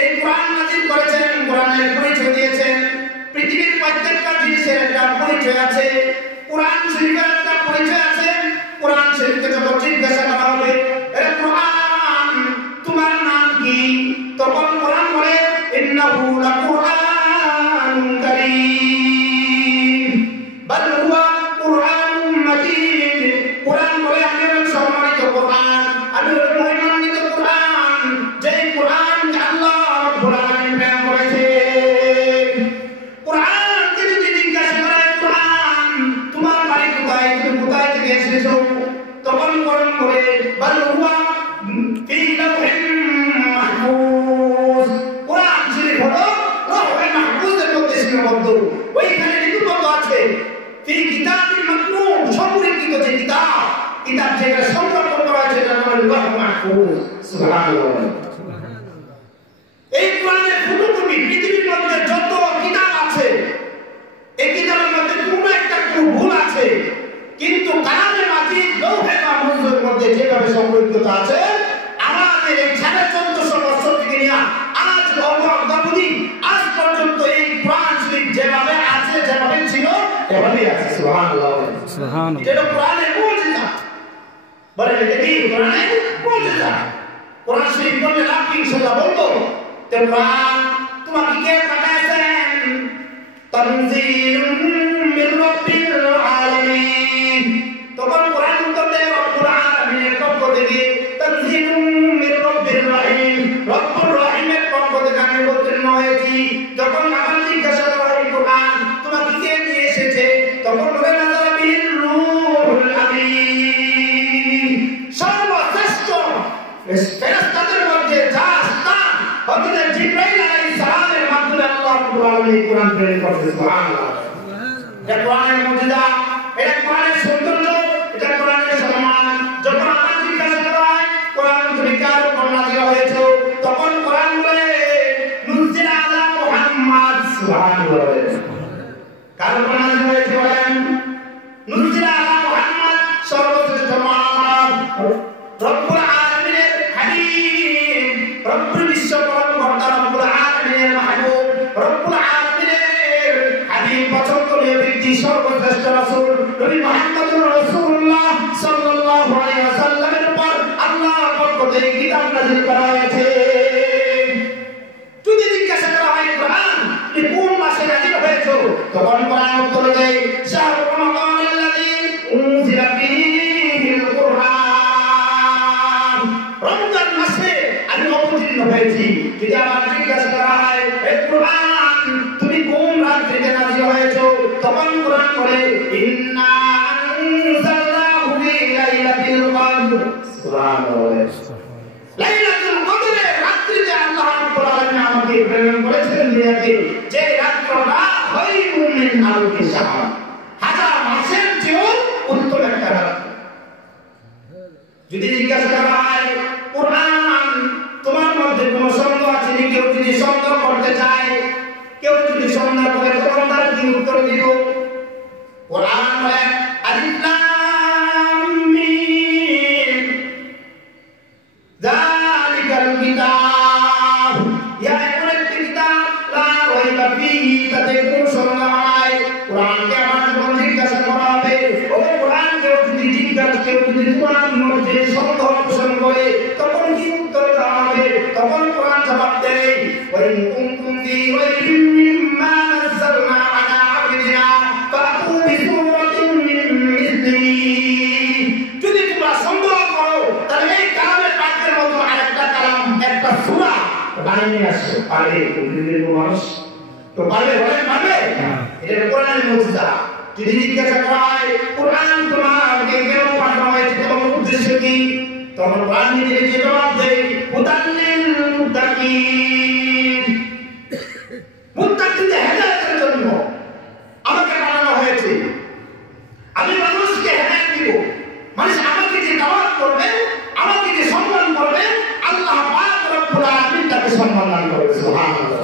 এই কোরআন নাযিল করেছেন, কোরআনের পরিচয় দিয়েছেন। পৃথিবীর প্রত্যেকটা জিনিসের একটা পরিচয় আছে, কোরআন শরীফের একটা পরিচয় আছে। কোরআন শরীফকে যখন জিজ্ঞাসা করা হবে, এ কোরআন তোমার নাম কি, তখন কোরআন বলে ইন্নাহু লাকুরআনুন কারীম বাল হুয়া কুরআনুম মাজিদ। কোরআন বলে আমি হলাম সম্মানিত কোরআন, আমি হলাম মহিমান্বিত কোরআন, যেই কোরআন আল্লাহ রাব্বুল আলামিন বয়ান করেছে। কোরআন যদি জিজ্ঞাসা করে কোরআন তোমার বাড়ি কোথায়, তুমি কোথায় থেকে এসেছো, তখন কোরআন বলে বাল হুয়া ফি লাওহিন মাহফুজ। কোরআন শরীফ হলো লাওহে মাহফুজের মধ্যে সীমাবদ্ধ, ওইখানে লিপিবদ্ধ আছে। ফি কিতাবিন মাকনুন, সংরক্ষিত যে কিতাব, কিতাব যেটা সংরক্ষণ করা আছে সেটা হলো লাওহে মাহফুজ। সুবহানাল্লাহ। এই কোরআনের ফটোকপি পৃথিবীর মধ্যে যত কিতাব আছে, এই কিতাবের মধ্যে কোনো একটা কোনো ভুল আছে, কিন্তু কালামে মাজিদ লৌহে মাহফুজের মধ্যে যেভাবে সংরক্ষিত আছে, আমাদের এই 1450 বছর থেকে নিয়ে আজ অবধি আজ পর্যন্ত এই কোরআন শরীফ যেভাবে আছে, যেভাবে ছিল এভাবেই আছে। সুবহানাল্লাহ, সুবহানাল্লাহ। এটা কোরআনের মুজিজা। বলে এটা কি কোরআনের মুজিজা? কোরআন শরীফ বললে লাভ ইনশাআল্লাহ বলবো। তো কোরআন তোমাকে কে পাঠাইছেন? তানজিলুম মির রাব্বিল আলামিন। তখন কোরআন উত্তর দেয় রব্বুল আলামিনের পক্ষ থেকে, তানজিলুম মির রাব্বির রহিম, রব্বুর রহিমের পক্ষ থেকে আমি অবতীর্ণ হয়েছি। যখন আমার জিজ্ঞাসা করা হয় কোরআন তোমাকে কে নিয়ে এসেছে, তখন বলে নাযালা বির রূহুল আমিন। সর্বশ্রেষ্ঠ ফেরেশতাদের মধ্যে যা স্থান হযরত জিবরাইল আলাইহিস সালামের মাধ্যমে আল্লাহ রাব্বুল আলামিন কোরআন প্রেরণ করেছেন। সুবহানাল্লাহ। এটা কোরআনের মুজিজা, এটা কোরআনের সৌন্দর্য, এটা কোরআনের সম্মান। যখন আমার জিজ্ঞাসা করা হয় কোরআন তুমি কার উপর নাযিল হয়েছে, তখন কোরআন বলে নুজিলা আলা মুহাম্মদ। সুবহানাল্লাহ। কার উপর নাযিল হয়েছে বলেন? নুজিলা আলা মুহাম্মদ, সর্বশ্রেষ্ঠ মানব, রব্বুল আলামিনের হাবিব, রব্বুল বিশ্ব কর্তা, রব্বুল আলামিনের মাহবুব, রব্বুল আলামিনের হাবিব, পছন্দনীয় ব্যক্তি, সর্বশ্রেষ্ঠ রাসূল নবী মুহাম্মদুর রাসূলুল্লাহ সাল্লাল্লাহু আলাইহি ওয়াসাল্লামের উপর আল্লাহর পক্ষ থেকে কিতাব নাযিল করা হয়েছে। যদি জিজ্ঞাসা করা হয় কোরআন তুমি কোন মাসে নাযিল হয়েছে, তখন কোরআন উত্তর দেয় শাহরু রমাদানাল্লাযী উনজিলা ফীহিল কুরআন। রমজান মাসে আমি অবতীর্ণ হয়েছি। যদি আমার জিজ্ঞাসা করা হয় হে কোরআন তুমি কোন রাত্রিতে নাযিল হয়েছে, তখন কোরআন বলে ইন্না আনজালনাহু ফী লাইলাতিল কদর। সুবহানাল্লাহ। লাইলাতুল কদরে রাত্রিতে আল্লাহ রাব্বুল আলামিন আমাকে প্রেরণ করেছেন দুনিয়াতে, যে রাতটা খায়রুম মিন আলফি শাহর, হাজার মাসের চেয়েও উত্তম একটা রাত। যদি জিজ্ঞাসা করা হয় কোরআন তোমার মধ্যে কোনো সন্দেহ আছে নাকি, কেউ যদি সন্দেহ করতে চায়, কেউ যদি সন্দেহ করে তখন তার কি উত্তর দিব? কোরআন বলে আলিফ লাম মিম যালিকাল কিতাব, ইয়া এমন একটি কিতাব লা রাইবা ফীহি, তাতে কোনো সন্দেহ নাই। কোরআনকে আমার যখন জিজ্ঞাসা করা হবে, ও কোরআন কেউ যদি জিজ্ঞাসা, কেউ যদি কোরআন মধ্যে সন্দেহ পোষণ করে, তখন কি উত্তর দেওয়া হবে? তখন কোরআন জবাব দেয় ওয়া ইন কুনতুম ফী রাইবিন মিম্মা নাযালনা আলা আবদিনা ফাতু বিসূরাতিন মিন মিসলিহি। যদি তোমরা সন্দেহ করো তাহলে এই কালামের পাকের মতো আরেকটা কালাম, একটা সূরা বানিয়ে আসো। পারে পৃথিবীর মানুষ তো পারবে, বলেন পারবে? এটা কোরআনের মুজিজা। যদি জিজ্ঞাসা করা হয় কোরআন তোমাকে কেন পাঠানো হয়েছে, তোমার উদ্দেশ্য কি, তখন কোরআন নিজে জবাব দেয় হুদাল্লিল মুত্তাকিন, মুত্তাকিনদের হেদায়েতের জন্য আমাকে পাঠানো হয়েছে। আমি মানুষকে হেদায়েত দিব, মানুষ আমাকে যে দাওয়াত করবে, আমাকে যে সম্মান করবে, আল্লাহ পাক রব্বুল আলামিন তাকে সম্মান দান করবে। সুবহানাল্লাহ।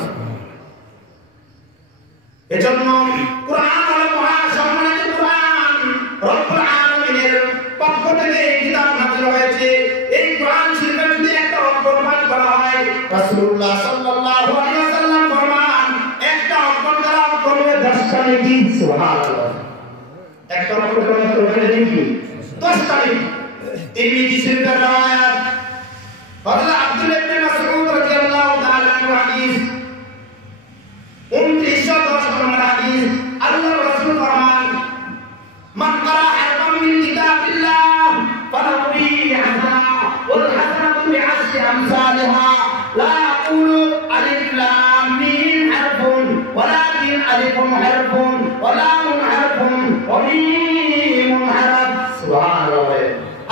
এজন্য কোরআন হলো মহা সম্মানিত কোরআন, রব্বুল আলামিনের পক্ষ থেকে এই কিতাব নাযিল হয়েছে। এই কোরআন শরীফে যদি একটা অক্ষর পাঠ করা হয় রাসূলুল্লাহ সাল্লাল্লাহু আলাইহি ওয়াসাল্লাম ফরমান একটা অক্ষর তেলাওয়াত করলে 10টা নেকি। সুবহানাল্লাহ। একটা অক্ষর তেলাওয়াত করলে নেকি 10টা নেকি। তিরমিজি শরীফের riwayat হযরত আব্দুল্লাহ ইবনে মাসউদ রাদিয়াল্লাহু তাআলা আনহু হাদিস 2910 নম্বর হাদিস আল্লাহর রাসূল ফরমান মান ক্বারা হারফান মিন কিতাবিল্লাহ ফালাহু বিহি হাসানাহ ওয়াল হাসানাতু বি'আশরি আমসালিহা লা ইয়াকুলু আলিফ লাম মিম হারফুন ওয়ালাকিন আলিফুন হারফুন ওয়া লামুন হারফুন ওয়া মিমুন হারফ। সুবহানাল্লাহ।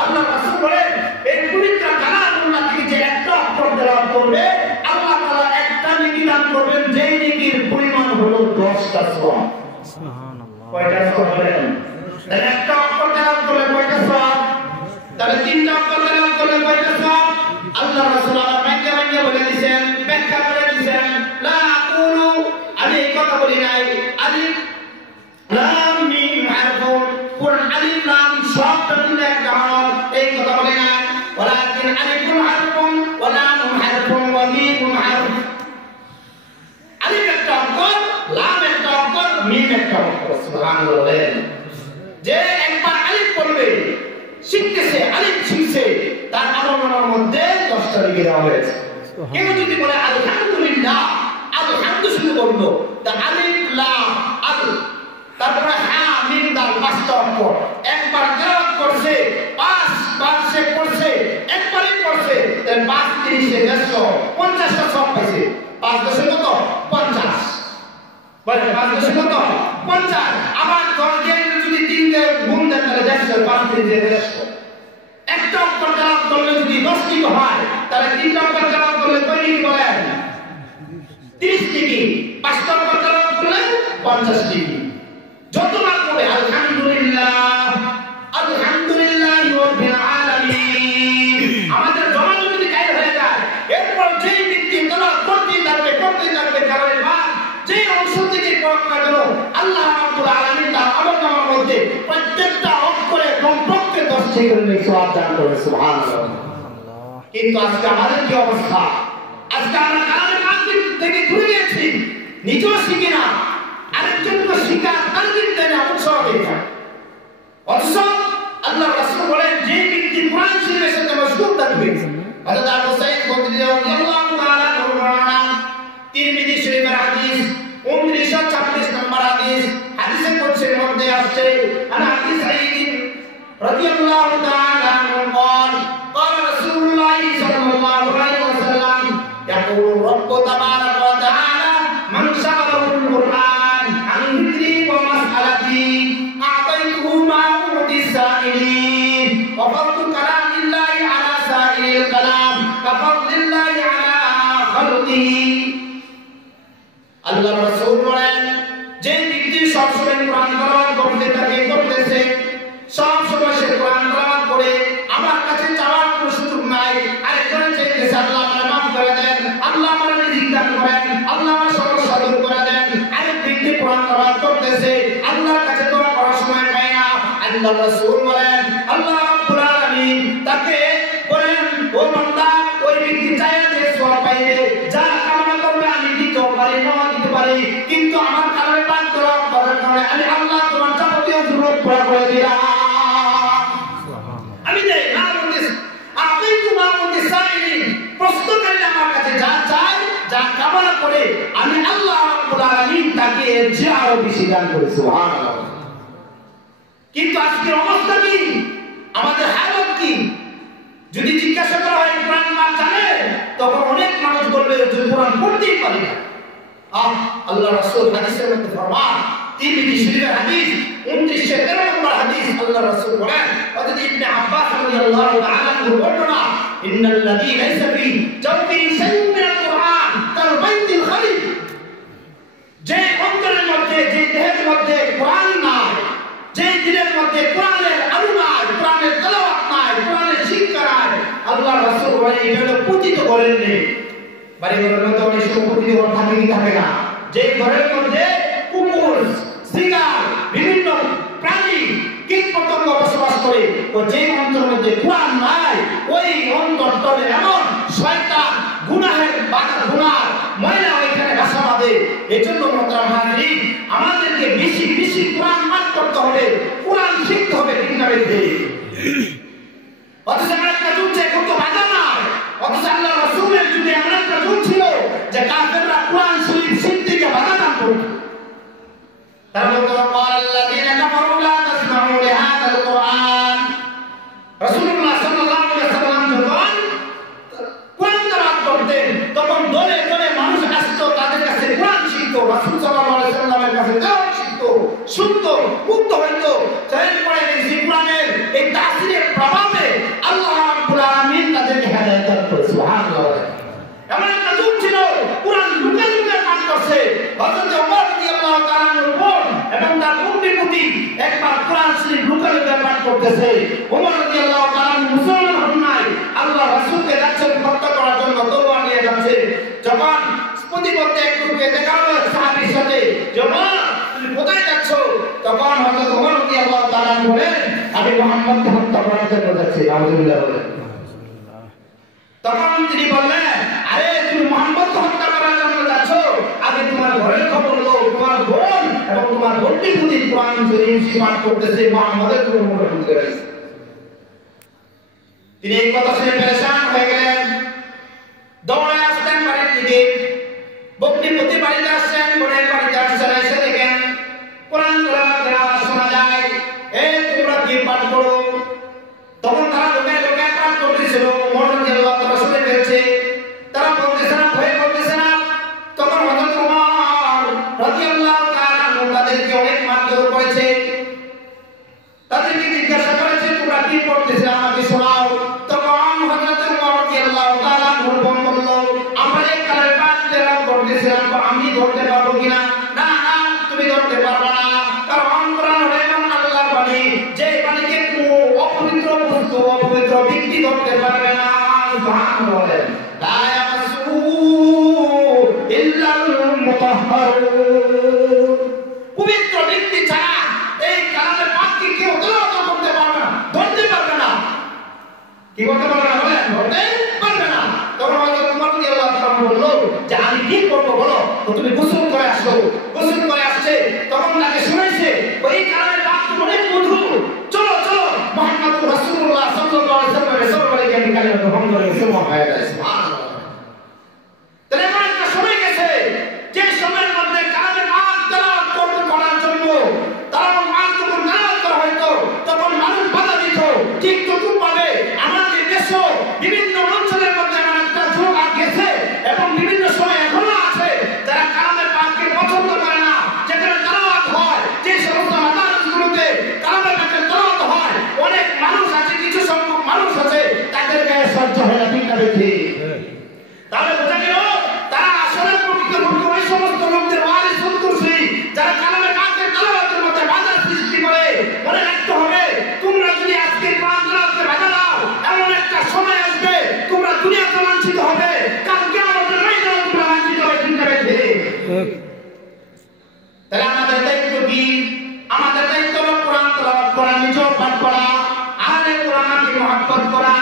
আল্লাহর রাসূল বলেন এই পবিত্র কালামুল্লাহ থেকে যে একটা অক্ষর তেলাওয়াত করবে আল্লাহ তাআলা একটা নেকি দান করবেন যেই নেকির পরিমাণ হলো 10টা সওয়াব। সুবহানাল্লাহ। কয়টা সওয়াব বলেন? তাহলে একটা অক্ষর তেলাওয়াত করলে কয়টা সওয়াব? তাহলে তিনটা অক্ষর তেলাওয়াত করলে কয়টা সওয়াব? আল্লাহর রাসূল আবার ব্যাখ্যা বলে দিয়েছেন, ব্যাখ্যা করে দিয়েছেন লা আকুলু, আমি এই কথা বলি নাই আলিফ লাম মিম হারফুন, কোন আলিফ লাম সবটা মিলে একটা হরফ, এই কথা বলে না। ওয়ালাকিন আলিফুন হারফুন ওয়া লামুন হারফুন ওয়া মিমুন হারফ। আলিফ একটা অক্ষর, লাম একটা অক্ষর, মিম একটা অক্ষর। সুবহানাল্লাহ। যে একবার আলিফ পড়বে, শিখতেছে, আলিফ শিখছে, তার আমলের মধ্যে 10টা নেকি দেওয়া হয়েছে। কেউ যদি বলে আলহামদুলিল্লাহ, আলহামদু শুরু করলো, তা আলিফ লাম আল, তারপরে হা মিম দাল 5টা অক্ষর, একবার তেলাওয়াত করছে, 5 বার সে পড়ছে, একবারই পড়ছে, তাহলে 5 30 150টা সওয়াব পাইছে। 5 10 কত? 50। বলে 5 10 কত? 50। আবার 10 দিয়ে যদি 3 দিয়ে গুণ দেন তাহলে 150, 5 30 150। একটা অক্ষর তেলাওয়াত করলে যদি 10 নেকি হয় তাহলে 3টা অক্ষর তেলাওয়াত করলে কয় নেকি বলেন? 30 নেকি। 5টা অক্ষর তেলাওয়াত করলে 50 নেকি। যতবার পড়ে আলহামদুলিল্লাহ আলহামদুলিল্লাহি রাব্বিল আলামিন, আমাদের জমা যদি কাজ হয়ে যায়, এরপর যেই ব্যক্তি তেলাওয়াত করতেই থাকবে কারণে বা যে অংশ থেকে পড়া গেল আল্লাহ রাব্বুল আলামিন তার আমলনামার মধ্যে প্রত্যেকটা অক্ষরে কমপক্ষে 10 থেকে সওয়াব দান করে। সুবহানাল্লাহ। কিন্তু আজকে আমাদের কি অবস্থা? আজকে আমরা কালামে মাজিদ থেকে ঘুরে গেছি, নিজেও শিখি না, আরেকজনকে শিখার তালিম দেয় না, উৎসাহ দেয় না। অথচ আল্লাহ রাসূল বলেন যে ব্যক্তি কোরআন শিখবে সে মশগুল থাকবে। হযরত আবু সাঈদ খুদরী রাদিয়াল্লাহু তাআলা বর্ণনা, তিরমিজি শরীফের হাদিস 2926 নম্বর হাদিস, হাদিসে কুদসির মধ্যে আসছে আনা আবি সাঈদ রাদিয়াল্লাহু তাআলা আনহু قال قال رسول الله صلى الله عليه وسلم يقول رب تبارك وتعالى من شغله القرآن عن ذكري ومسألتي أعطيته ما أعطي السائلين وفضل كلام الله على سائر الكلام كفضل الله على خلقه। আল্লাহ রাসূল বলেন যে ব্যক্তি সবসময় কোরআন তেলাওয়াত করতে থাকে, করতেছে, সবসময় সে কোরআন তেলাওয়াত করে আমার কাছে চাওয়ার কোনো সুযোগ নাই, আরেকজনের চাইতেছে আল্লাহ আমাকে মাফ করে দেন, আল্লাহ আমাকে রিজিক দান করেন, আল্লাহ আমার সমস্যা দূর করে দেন, আরেক ব্যক্তি কোরআন তেলাওয়াত করতেছে, আল্লাহর কাছে দোয়া করার সময় পায় না। আল্লাহ রাসূল বলেন আল্লাহ রাব্বুল আলামিন তাকে বলেন ও বান্দা, ওই ব্যক্তি চাইলে যে সওয়াব পাইবে, যা কামনা করবে আমি দিতে পারি, না দিতে পারি, কিন্তু আমার কালামে পাক তেলাওয়াত করার কারণে আমি আল্লাহ তোমার যাবতীয় জরুরত পুরা করে দিলাম। আমি যে না বলতেছি আপনি তোমার মধ্যে সাইলিন প্রশ্নকারী আমার কাছে যা চাই, যা কামনা করে আমি আল্লাহ রাব্বুল আলামিন তাকে যে আরো বেশি দান করে। সুবহানাল্লাহ। কিন্তু আজকের অবস্থা কি? আমাদের হালত কি? যদি জিজ্ঞাসা করা হয় কোরআন মা জানে, তখন অনেক মানুষ বলবে যে কোরআন পড়তেই পারি না। আল্লাহ রাসূল হাদিসের মধ্যে ফরমান, তিরমিজি শরীফের হাদিস 2913 নম্বর হাদিস, আল্লাহ রাসূল বলেন হযরত ইবনে আব্বাস রাদিয়াল্লাহু তাআলা আনহু বর্ণনা, ইন্নাল্লাযী লাইসা ফি জাওফি শাইউন মিনাল কুরআন কাল বাইতিল খালিদ, যে অন্তরের মধ্যে, যে দেহের মধ্যে কোরআন নাই, যে দিলের মধ্যে কোরআনের আলো নাই, কোরআনের তেলাওয়াত নাই, কোরআনের শিক্ষা নাই, আল্লাহ রাসূল বলেন এটা হলো পতিত ঘরের নেই। বাড়ি ঘরের মধ্যে অনেক সময় পতিত ঘর থাকে কি থাকে না? যে ঘরের মধ্যে কুকুর, শিকার, বিভিন্ন প্রাণী, কীট পতঙ্গ বসবাস করে, ও যে অন্তরের মধ্যে কোরআন নাই, ওই অন্তরতলে এমন শয়তান গুনাহের গুনাহ ময়লা ওইখানে ভাষা বাঁধে। এজন্য মোহতারাম হাজিরিন, আমাদেরকে বেশি বেশি কোরআন পাঠ করতে হবে, কোরআন শিখতে হবে। ঠিক না বেশি? অথচ এমন একটা যুগ এখন তো বাধা নাই। অথচ আল্লাহ রাসূলের যুগে এমন একটা যুগ ছিল যে কাফেররা কোরআন শরীফ শিখতে গিয়ে বাধা দান করত। তারপর তো আল্লাযীনা কাফারু লা তাসমাউ লিহাযাল কুরআন। রাসূলুল্লাহ সাল্লাল্লাহু আলাইহি ওয়াসাল্লাম যখন কোরআন তেলাওয়াত করতেন তখন দলে দলে মানুষ আসতো তাদের কাছে কোরআন শিখতো। রাসূল সাল্লাল্লাহু আলাইহি ওয়াসাল্লামের কাছে তেলাওয়াত শিখতো, শুনতো, মুগ্ধ হইতো। এরপরে এই কোরআনের এই তাসিরের প্রভাবে আল্লাহ রাব্বুল আলামিন তাদেরকে হেদায়েত দান করেছেন। সুবহানাল্লাহ। এমন একটা যুগ ছিল কোরআন লুকে লুকে পাঠ করছে। হযরত ওমর রাদিয়াল্লাহু তাআলা উপর এবং তার উম্মতি একবার কোরআন শরীফ লুকে লুকে পাঠ করতেছে। ওমর রাদিয়াল্লাহু তাআলা মুসলমান হন নাই, আল্লাহ রাসূলকে যাচ্ছেন হত্যা করার জন্য, তলোয়ার নিয়ে যাচ্ছে। যখন প্রতিপক্ষে একজনকে দেখা হলো সাহাবীর সাথে, যখন তুমি কোথায় যাচ্ছ, তখন হযরত ওমর রাদিয়াল্লাহু তাআলা বলেন, আমি মুহাম্মদকে হত্যা করার জন্য যাচ্ছি। আলহামদুলিল্লাহ বলেন। তখন তিনি বললেন, আরে তুমি মুহাম্মদকে হত্যা করার জন্য যাচ্ছ, আগে তোমার ঘরের খবর লো, তোমার বোন এবং তোমার বোনটি যদি কোরআন শরীফ পাঠ করতেছে, মুহাম্মদের কোনো মনে করতে পারছে। তিনি এই কথা শুনে পেরেশান হয়ে গেলেন, দৌড়ে আসলেন বাড়ির দিকে। বকরিপতি বাড়িতে আসছেন, বোনের বাড়িতে আসছেন, এসে দেখেন কোরআন তেলাওয়াত শোনা যায়। এই তোমরা কি পাঠ করো? তখন তারা লোকে লোকে পাঠ করতেছিল। ওমর রাদিয়াল্লাহু তাআলা শুনে ফেলছে, তারা বলতেছে না, ভয় করতেছে না। তখন হযরত ওমর রাদিয়াল্লাহু তাআলা তাদেরকে অনেক মারধর করেছে। তাদেরকে জিজ্ঞাসা করেছে, তোমরা কি পড়তেছে আমাকে শোনাও। তখন হযরত ওমর রাদিয়াল্লাহু তাআলা বলল, আমরা এই কালের পাঠ তেলাওয়াত করতেছিলাম, আমি ধরতে পারবো কিনা? না না, তুমি ধরতে পারবে না, কারণ কোরআন হলো এমন আল্লাহর বাণী, যে বাণীকে কোনো অপবিত্র বস্তু, অপবিত্র ব্যক্তি ধরতে পারবে না। সুবহানাল্লাহ। লা ইয়ামাসসুহু ইল্লাল মুতাহহারুন। পবিত্র ব্যক্তি ছাড়া এই কালামের পাঠকে কেউ তেলাওয়াত করতে পারবে না, ধরতে পারবে না। কি করতে পারবে না? বলেন, ধরতে পারবে না। তখন হযরত ওমর রাদিয়াল্লাহু তাআলা বলল যে আমি কি করব বলো। তো তুমি গোসল করে আসো। গোসল করে আসছে, তখন তাকে শুনাইছে ওই কালামের পাঠ তো অনেক মধুর, চলো চলো মুহাম্মদুর রাসূলুল্লাহ সাল্লাল্লাহু আলাইহি ওয়াসাল্লামের সরকারি জ্ঞানী কালিমা মুহাম্মদুর রাসূলুল্লাহ হয়ে গেছে। সুবহানাল্লাহ। তাহলে এমন একটা সময় গেছে যে সময়ের মধ্যে কালামের পাঠ তেলাওয়াত করার জন্য তারা পাঠ যখন তেলাওয়াত করা হতো তখন মানুষ বাধা দিত। ঠিক তদ্রুপভাবে আমাদের দেশও বিভিন্ন অঞ্চলের মধ্যে এমন একটা যুগ গেছে এবং বিভিন্ন সময় এখনো আছে যারা কালামের পাঠকে পছন্দ করে না। যেখানে তেলাওয়াত হয়, যে সমস্ত মাদ্রাসাগুলোতে কালামের পাঠের তেলাওয়াত হয়, অনেক মানুষ আছে, কিছু সংখ্যক মানুষ আছে, তাদের গায়ে সহ্য হয় না। ঠিক না বেশি? তাহলে বোঝা গেল তারা আসলে প্রকৃতপক্ষে ওই সমস্ত লোকদের ওয়ারিস সন্তুষ্টি যারা কালামের পাঠের তেলাওয়াতের মধ্যে বাধা সৃষ্টি করে। মনে রাখতে হবে, তোমরা যদি আজকে কোরআন তেলাওয়াতে বাধা দাও, এমন একটা সময় আসবে তোমরা দুনিয়াতে লাঞ্ছিত হবে, কালকে আমাদের ময়দানে তোমরা লাঞ্ছিত হবে। ঠিক না বেশি? তাহলে আমাদের দায়িত্ব কি? আমাদের দায়িত্ব হলো কোরআন তেলাওয়াত করা, নিজেও পাঠ করা, আহলে কোরআনকে মহব্বত করা,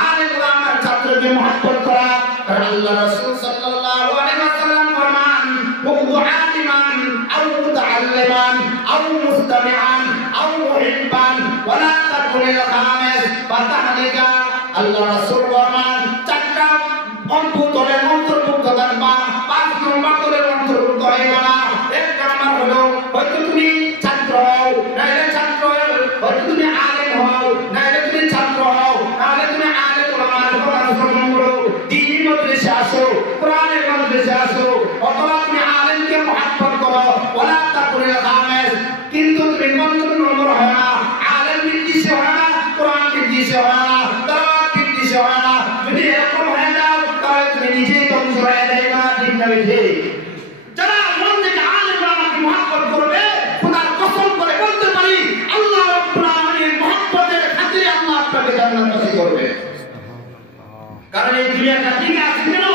আহলে কোরআনের ছাত্রকে মহব্বত করা। কারণ আল্লাহ রাসূল সাল্লাল্লাহু আলাইহি ওয়াসাল্লাম ফরমান, "কুনু আলিমান আও মুতাআল্লিমান আও মুস্তামিআন আও মুহিব্বান ওয়া লা তাকুনিল খামিস ফাতাহলিকা।" আল্লাহ রাসূল ফরমান, চারটা অন্তরের অন্তর্ভুক্ত থাকবা, 5 নম্বর করে অন্তর্ভুক্ত হইবা না। 1 নম্বর হলো হয়তো তুমি ছাত্র হও, নাইলে ছাত্র হও, হয়তো তুমি আলেম হও, নাইলে তুমি ছাত্র হও, নাইলে তুমি আলেম কোরআনের কোরআন শ্রবণ করো, দ্বীনি মাদ্রাসা আসো, কোরআনের মাদ্রাসা আসো, অথবা তুমি আলেমকে মহব্বত করো, ওয়ালা তাকুনিল খামিস। কিন্তু তুমি 5 নম্বর হয় না, আলেম বিদ্বেষী হয় না, কোরআন বিদ্বেষী হয় না, তেলাওয়াত বিদ্বেষী হয় না। যদি এরকম হয়ে যাও তাহলে তুমি নিজেই ধ্বংস হয়ে যাবে। ঠিক না বেশি? যারা মন থেকে আলেম আমাকে মহব্বত করবে, খোদার কসম করে বলতে পারি আল্লাহ রাব্বুল আলামিনের মহব্বতের খাতিরে আল্লাহ আপনাকে জান্নাত নসিব করবে। কারণ এই দুনিয়াটা টিকে আছে কেন?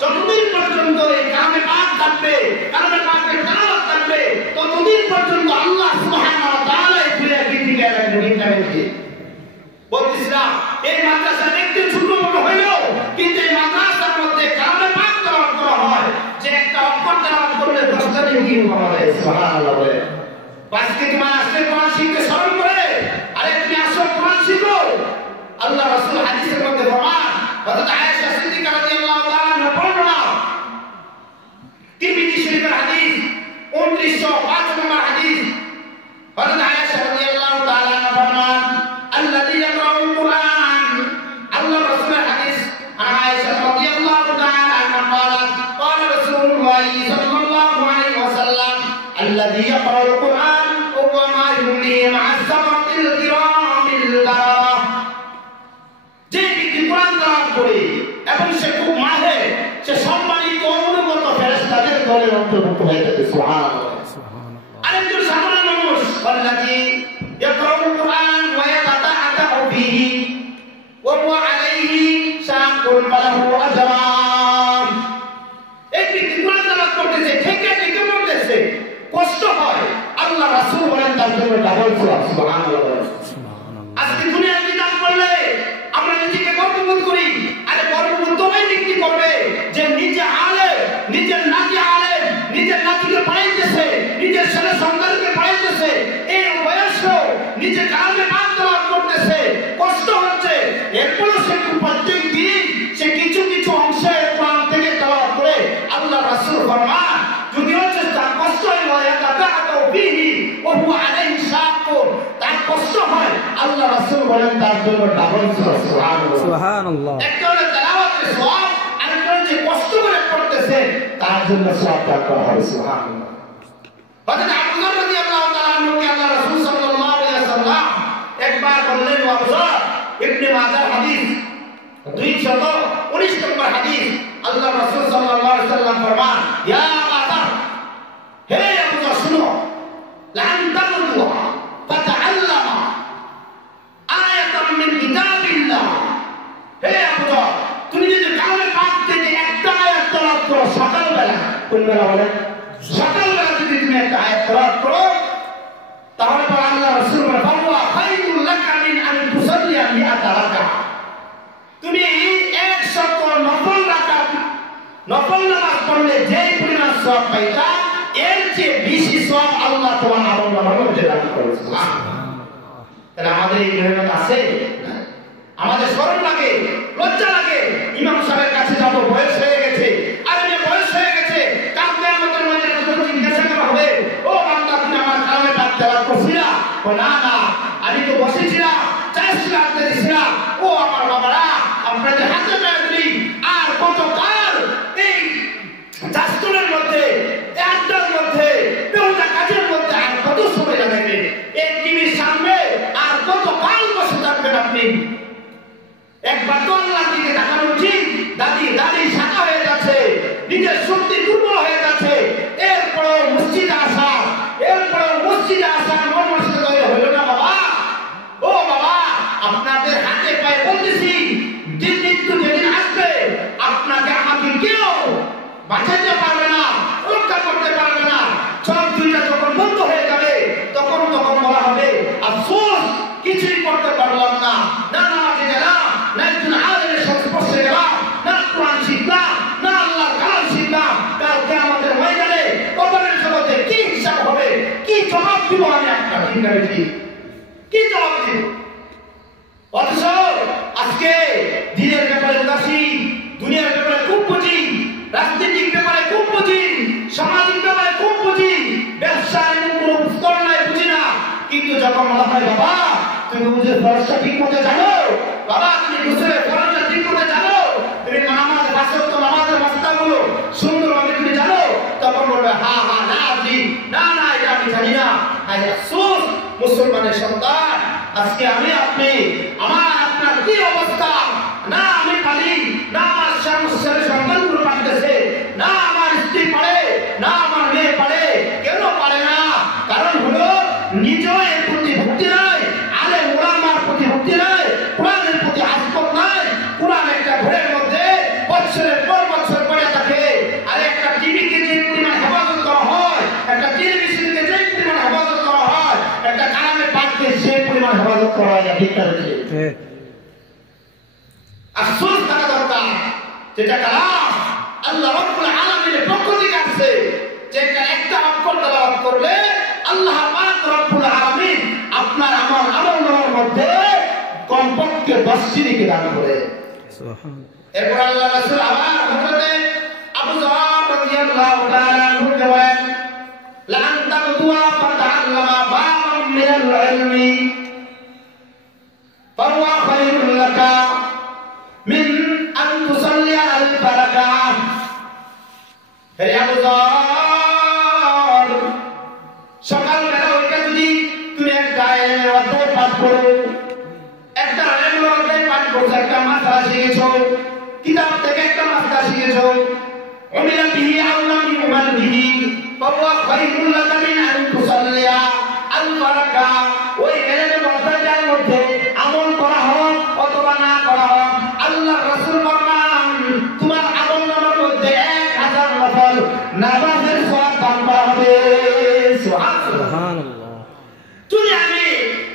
যতদিন পর্যন্ত এই কালামের পাঠ থাকবে, কালামের পাঠের তেলাওয়াত থাকবে, ততদিন পর্যন্ত আল্লাহ সুবহানাহু ওয়া তাআলা এই দুনিয়াকে টিকে রাখবেন। ঠিক না বেশি? বলতেছিলাম এই মাদ্রাসা দেখতে ছোট বড় হইলো, কিন্তু এই মাদ্রাসার মধ্যে আজকে তোমার আসলে কোরআন শিখতে স্মরণ করে, আরে তুমি আসো কোরআন শিখো। আল্লাহ রাসূল হাদিসের মধ্যে ফরমান, হযরত আয়েশা সিদ্দিকা রাদিয়াল্লাহু তাআলা আনহা বর্ণনা, তিরমিজি শরীফের হাদিস 2905 নম্বর হাদিস, হযরত আয়েশা রাদিয়াল্লাহু তাআলা আনহা ফরমান, আল্লাযী ইয়াকরাউল কুরআন, আল্লাহ রাসূলের হাদিস, আয়েশা রাদিয়াল্লাহু তাআলা আনহা বলেন, ক্বালা রাসূলুল্লাহ সাল্লাল্লাহু আলাইহি ওয়াসাল্লাম, আল্লাযী ইয়াকরাউল কুরআন ওয়া মা ইউমলি মা'a সামাতিল কিরামিল বারারা, যে ব্যক্তি কোরআন তেলাওয়াত করে এবং সে খুব মাহের, সে সম্মানিত অনুগত ফেরেশতাদের দলের অন্তর্ভুক্ত হয়ে থাকে। সুবহানাল্লাহ। আরেকজন সাধারণ মানুষ, আল্লাযী ইয়াকরাউল কুরআন ওয়া ইয়াতাআতাউ ফীহি ওয়া হুয়া আলাইহি শাকুন ফালাহু আজরান, এই ব্যক্তি কোরআন তেলাওয়াত করতেছে, থেকে থেকে পড়তেছে, কষ্ট হয়, আল্লাহ রাসূল বলেন তার জন্য ডাবল সওয়াব। সুবহানাল্লাহ। আজকে দুনিয়ার কিতাব পড়লে আমরা নিজেকে গর্ববোধ করি, আরে গর্ববোধ তবেই ব্যক্তি করবে যে নিজে আলেম, নিজের নাতি আলেম, নিজের নাতিকে পড়াইতেছে, নিজের ছেলে সন্তানকে পড়াইতেছে, এই বয়সেও নিজে কালামে পাক তেলাওয়াত করতেছে, কষ্ট হচ্ছে, এরপরও সে প্রত্যেক দিন সে কিছু কিছু অংশে কোরআন থেকে তেলাওয়াত করে। আল্লাহ রাসূল ফরমান, যদিও তার কষ্ট হয়, ইয়াতাআতাউ ফীহি ওয়া হুয়া আলাইহি শাকুন, তার কষ্ট হয়, আল্লাহ রাসূল বলেন তার জন্য ডাবল সওয়াব। সুবহানাল্লাহ। সুবহানাল্লাহ। একটা হলো তেলাওয়াতের সওয়াব, আরেকটা হলো যে কষ্ট করে পড়তেছে তার জন্য সওয়াব করা হবে। সুবহানাল্লাহ। হযরত আবু যর রাদিয়াল্লাহু তাআলা আনহুকে আল্লাহ রাসূল সাল্লাল্লাহু আলাইহি ওয়াসাল্লাম একবার বললেন, আবু যর, ইবনে মাজাহ হাদিস 219 নম্বর হাদিস, আল্লাহ রাসূল সাল্লাল্লাহু আলাইহি ওয়াসাল্লাম ফরমান, ইয়া আবু যর, হে আবু যর শুনো, লান তাকুলু ফাতাআল্লামা আয়াতাম মিন কিতাবিল্লাহ, হে আবু যর, তুমি যদি কালামে পাক থেকে একটা আয়াত তেলাওয়াত করো সকালবেলা, কোন বেলা বলেন? সকালবেলা যদি তুমি একটা আয়াত তেলাওয়াত করো, তাহলে পরে আল্লাহ রাসূল বলেন, ফাহুয়া খায়রুল লাকা মিন আন তুসাল্লিয়া মিআতা রাকাত, তুমি 100 নফল নামাজ পড়লে যে পরিমাণ সওয়াব পাইতা, এর চেয়ে বেশি সওয়াব আল্লাহ তোমার আমলনামার মধ্যে দান করেছে। তাহলে আমাদের এই মেহনত আছে, আমাদের শরম লাগে, লজ্জা লাগে, ইমাম সাহেবের কাছে যাব, বয়স হয়ে গেছে, আর আমি বয়স হয়ে গেছে, কাল কিয়ামতের ময়দানে যখন জিজ্ঞাসা করা হবে, ও বান্দা তুমি আমার কালামে পাক তেলাওয়াত করছিলা? ও না না, আমি তো বসেছিলাম, চাইছিলাম, দিছিলাম। ও আমার বাবারা, আপনাদের হাতে পেয়ে আর কত কাল এই দাস্তুরের মধ্যে, আড্ডার মধ্যে, বেহুদা কাজের মধ্যে আর কত সময় লাগাবেন? এই টিভির সামনে আর কত কাল বসে থাকবেন আপনি? একবার তো আল্লাহর দিকে তাকানো উচিত। দাড়ি শাখা হয়ে যাচ্ছে, নিজের শক্তি দুর্বল হয়ে যাচ্ছে, এরপরেও মসজিদে আসা মন মনস্থিত হইল না বাবা। ও বাবা, আপনাদের হাতে পায়ে বলতেছি, দিন মৃত্যু যেদিন আসবে, আপনাকে আমাকে কেউ বাঁচাতে পারবে না, রক্ষা করতে পারবে না। সব দুইটা যখন বন্ধ হয়ে যাবে, তখন বলা হবে, আফসোস, কিছুই করতে পারলাম না, না নামাজে গেলাম, না একজন আলেমের সংস্পর্শে গেলাম, না কোরআন শিখলাম, না আল্লাহর কালাম শিখলাম। কালকে আমাদের ময়দানে কবরের জগতে কি হিসাব হবে, কি জবাব দিব আমি? একটা কি জবাব দিব? অথচ আজকে দিনের ব্যাপারে উদাসী, দুনিয়ার ব্যাপারে খুব বুঝি, রাজনৈতিক ব্যাপারে খুব বুঝি, সামাজিক ব্যাপারে খুব বুঝি, ব্যবসায় কোনো স্তরণায় বুঝি না। কিন্তু যখন বলা হয়, বাবা তুমি বুঝে ফরজটা ঠিক মতো জানো, বাবা তুমি বুঝে ফরজটা ঠিক মতো জানো, তুমি নামাজ বাসত্ব নামাজের রাস্তাগুলো সুন্দরভাবে তুমি জানো, তখন বলবে হা হা না আপনি না না এটা আমি জানি না। আফসোস, মুসলমানের সন্তান, আজকে আমি আপনি আমার আপনার কি অবস্থা? না আমি পারি, না আমার ছেলে সন্তানগুলো পারতেছে, না আমার স্ত্রী পারে, না আমার মেয়ে পারে। কেন পারে না? কারণ হলো নিজেও এর প্রতি ভক্তি নাই, আলে ওলামার প্রতি ভক্তি নাই, কোরআনের প্রতি আস্থা নাই। কোরআন একটা ঘরের মধ্যে বছরের পর বছর পড়ে থাকে, আর একটা টিভিকে যে পরিমাণ হেফাজত করা হয়, একটা টেলিভিশনকে যে পরিমাণ হেফাজত করা হয়, একটা কালামে পাককে যে পরিমাণ হেফাজত করা হয়, ঠিক আছে? আফসোস থাকা দরকার, যেটা কালাম আল্লাহ রাব্বুল আলামিনের পক্ষ থেকে আসছে, যেটা একটা অক্ষর তেলাওয়াত করলে আল্লাহ পাক 10টি নেকি দান করে। এরপর আল্লাহ রাসূল আবার হযরতে আবু যর রাদিয়াল্লাহু তাআলা আনহু বলেন, লা আনতা দুআ ফাতাআল্লামা বা'ম মিনাল ইলমি ফাহুয়া খায়রুল লাকা মিন আন তুসাল্লি আল বারাকাহ। হে আবু যর, সকালবেলা ওইটা যদি তুমি একটা ইলমের অধ্যায় পাঠ করো, একটা ইলমের অধ্যায় পাঠ করছো, একটা মাসআলা শিখেছো, কিতাব থেকে একটা মাসআলা শিখেছো, উমিলা বিহি আও লাম ইউমাল বিহি ফাহুয়া খায়রুল লাকা মিন আন তুসাল্লিয়া আল বারাকাহ। ওই ইলমের অধ্যায়ের মধ্যে আমল করা হোক অথবা না করা হোক, আল্লাহর রাসূল ফরমান তোমার আমলনামার মধ্যে 1000 নফল নামাজের সওয়াব দান করা হবে। সুবহানাল্লাহ। যদি আমি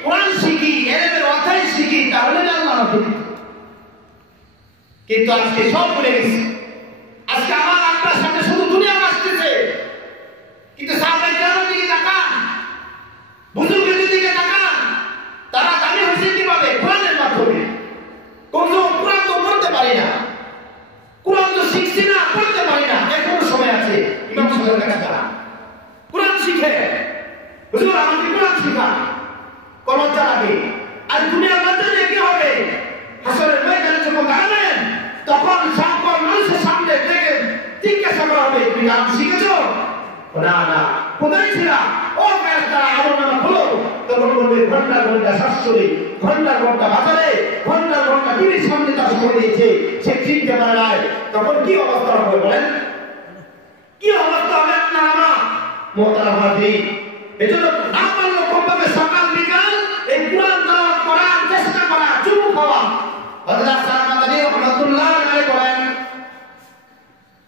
কোরআন শিখি, ইলমের অধ্যায় শিখি, তাহলে আল্লাহ আমাকে, কিন্তু আজকে সব ভুলে গেছি। আজকে আমার আপনার সামনে শুধু দুনিয়া আসতেছে, কিন্তু সাহাবায়ে কেরামের দিকে তাকান, বুজুর্গদের দিকে তাকান, তারা দামি হয়েছে কিভাবে? কোরআনের মাধ্যমে। কোরআন তো পড়তে পারি না, কোরআন তো শিখছি না, পড়তে পারি না, এখনো সময় আছে। ইমাম সাহেবের কাছে যান, কোরআন শিখে, হুজুর আমাকে কোরআন শিখান, কলম চালাবে। আর দুনিয়ার মধ্যে কি হবে? হাসরের ময়দানে যখন দাঁড়াবেন, তখন সকল মানুষের সামনে থেকে জিজ্ঞাসা করা হবে, তুমি নাম শিখেছো? না না, কোথায় ছিলাম? ও ফেরেশতারা আমলনামা খোলো। তখন বলবে ঘন্টা ঘন্টা শাশুড়ি, ঘন্টা ঘন্টা বাজারে, ঘন্টা ঘন্টা টিভির সামনে তার সময় দিয়েছে, সে চিনতে পারে না। তখন কি অবস্থা হবে বলেন? কি অবস্থা হবে আপনার আমার? মোহতারাম হাজির, এজন্য না পারলে কমভাবে সকাল বিকাল এই কোরআন তেলাওয়াত করার চেষ্টা করা, চুপ হওয়া। হযরত সাহেব মাদানী রাহমাতুল্লাহ আলাইহি বলেন,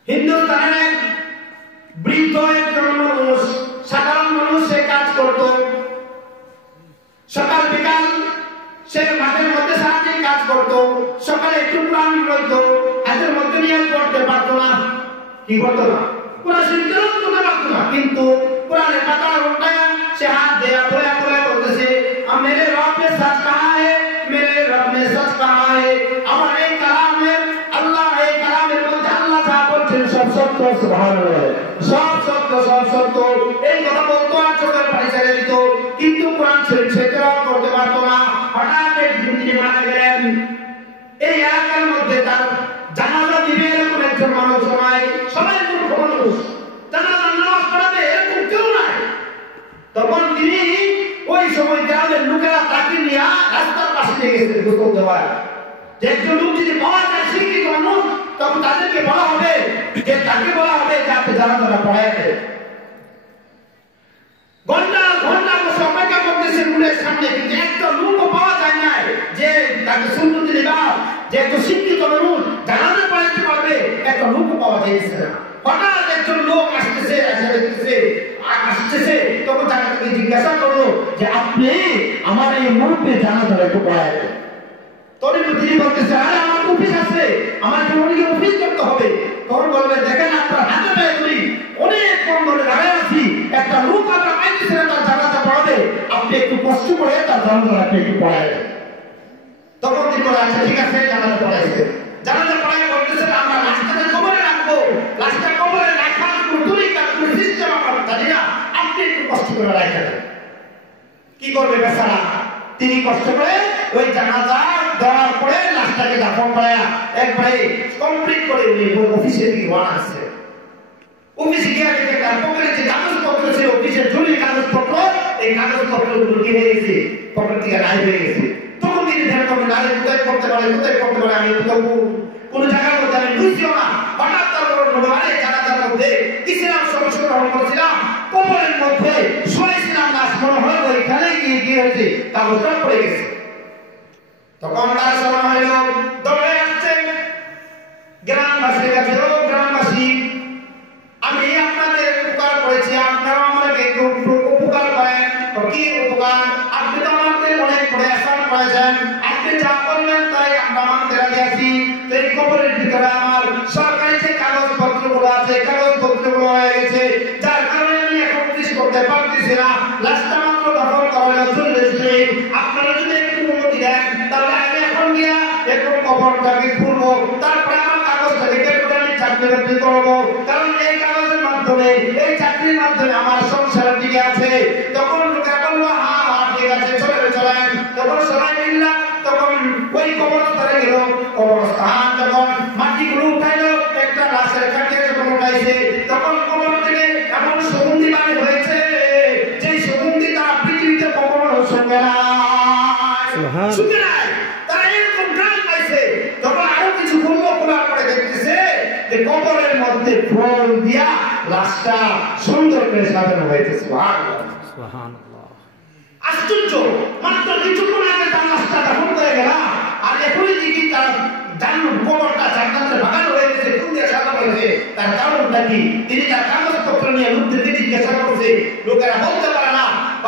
হিন্দুস্তানে বৃদ্ধ একজন মানুষ, সাধারণ মানুষ, সে কাজ করত, সকাল বিকাল সে মাঠের মধ্যে সারাদিন কাজ করত, সকালে একটু কোরআন পড়তো, হাতের মধ্যে নিয়ে পড়তে পারতো না। কি করতো না? কোরআন শিখতে করতে পারতো না, কিন্তু কোরআনের পাতা উল্টায় সে হাত দেয়া পড়ে পড়ে বলতেছে, মেরে রব ने सच कहा है, मेरे रब ने सच कहा है। আমার এই কালামের আল্লাহ, এই কালামের মধ্যে আল্লাহ যা বলছেন সব সত্য। সুবহানাল্লাহ, সব সত্য, সব সত্য। এই কথা বলতো আর চোখের পানি ছেড়ে দিত, কিন্তু কোরআন শরীফ সে তেলাওয়াত করতে পারতো না। হঠাৎ একদিন তিনি মারা গেলেন। এই এলাকার মধ্যে তার জানাজা দিবে এরকম একজন মানুষ নাই, সবাই মূর্খ মানুষ, জানাজার নামাজ পড়াবে এরকম কেউ নাই। তখন তিনি ওই সময় গ্রামের লোকেরা তাকে নিয়ে রাস্তার পাশে নিয়ে গেছে গোসল দেওয়ার। যে একজন লোক যদি পাওয়া যায় শিক্ষিত মানুষ, তখন তাদেরকে বলা হবে, যে তাকে বলা হবে যে আপনি জানাজাটা পড়ায় দেন। ঘন্টা ঘন্টা বসে অপেক্ষা করতেছে রুলের সামনে, কিন্তু একটা লোকও পাওয়া যায় না যে তাকে সুন্নতি দিবা, যে একটু শিক্ষিত মানুষ জানাজা পড়াইতে পারবে, একটা লোকও পাওয়া যাইছে না। হঠাৎ একজন লোক আসতেছে, তখন তাকে জিজ্ঞাসা করলো যে আপনি আমার এই মুহূর্তে জানাজাটা একটু পড়ায় দেন। তিনি বলতেছে, আরে আমার অফিস আছে, আমাকে অনেকে অফিস করতে হবে। তখন বলবে, দেখেন আপনার হাতে পায়ে ধরি, অনেক কম ধরে দাঁড়ায় আছি, একটা লোক আপনার পাইতেছে না তার জানাজা পড়াবে, আপনি একটু কষ্ট করে তার জানাজাটা একটু পড়ায় দেন। তখন তিনি বলে, আচ্ছা ঠিক আছে, জানাজা পড়াইছে। জানাজা পড়ায় বলতেছে, আমরা লাশটাকে কবরে রাখবো, লাশটা কবরে রাখার কোনো তরিকা, কোনো সিস্টেম আমরা জানি না, আপনি একটু কষ্ট করে রাখেন। কি করবে বেচারা? তিনি কষ্ট করে ওই জানাজা দেওয়ার পরে লাশটাকে দাফন করে একবারে কমপ্লিট করে উনি অফিসে দিকে রওনা আছে। অফিসে গিয়ে দেখে তার পকেটে যে কাগজপত্র ছিল, অফিসের জরুরি কাগজপত্র, এই কাগজপত্রগুলো কি হয়ে গেছে, পকেট থেকে নাই হয়ে গেছে। তখন তিনি ধ্যান করবেন, আরে কোথায় করতে পারে, কোথায় করতে পারে, আমি কোথাও কোনো জায়গার মধ্যে আমি বুঝছিও না। হঠাৎ তার মনে হয় জানাজার মধ্যে ইসলাম সমস্যা গ্রহণ করেছিলাম, কবরের মধ্যে শুয়েছিলাম, লাশ মনে হয় ওইখানে গিয়ে কি হয়েছে, কাগজটা পড়ে গেছে। তখন তার সময় হইল, দৌড়ে আসছে গ্রামবাসীর কাছে, ও গ্রামবাসী, আমি আপনাদের উপকার করেছি, আপনারাও আমাকে একটু উপকার করেন। কি উপকার? আপনি তো আমাদের অনেক বড় আসান করেছেন, আপনি যা করলেন তাই আমরা মানতে রাজি আছি। তো এই খবরের ভিতরে আমার সরকারি যে কাগজপত্রগুলো আছে, কাগজপত্রগুলো হয়ে গেছে, যার কারণে আমি এখন কিছু করতে পারতেছি না। লাস্টটা মাত্র দখল করা হলো 40 মিনিট। আপনারা যদি একটু অনুমতি দেন, তাহলে আমি এখন গিয়ে চাকরি বাকরি করবো, কারণ এই কাগজের মাধ্যমে, এই চাকরির মাধ্যমে আমার সংসার টিকে আছে। তখন লোকেরা বললো হ্যাঁ হ্যাঁ ঠিক আছে চলেন। তখন সবাই মিললাম, তখন ওই কবরস্থানে গেল। কবরস্থান যখন মাটিগুলো উঠাইলো, একটা লাশের কাঠিয়ে যখন উঠাইছে, তখন কবর থেকে এমন সুগন্ধি বাড়ি হয়েছে যে সুগন্ধি তারা পৃথিবীতে কখনো শুনবে না, শুনে নাই, তারা এরকম গান পাইছে। তখন আরো কিছু খোলার পরে দেখতেছে যে কবরের মধ্যে ফুল দিয়া লাশটা সুন্দর করে সাজানো হয়েছে। সুবহানাল্লাহ, আশ্চর্য! মাত্র কিছুক্ষণ আগে তার লাশটা দাফন করে গেল, আর এখনই দেখি তার কবরটা জান্নাতে বাগানো হয়েছে, ফুল দিয়ে সাজানো হয়েছে। তার কারণটা কি? তিনি তার কাগজপত্র নিয়ে লোকদেরকে জিজ্ঞাসা করছে। লোকেরা বলতে পারে না,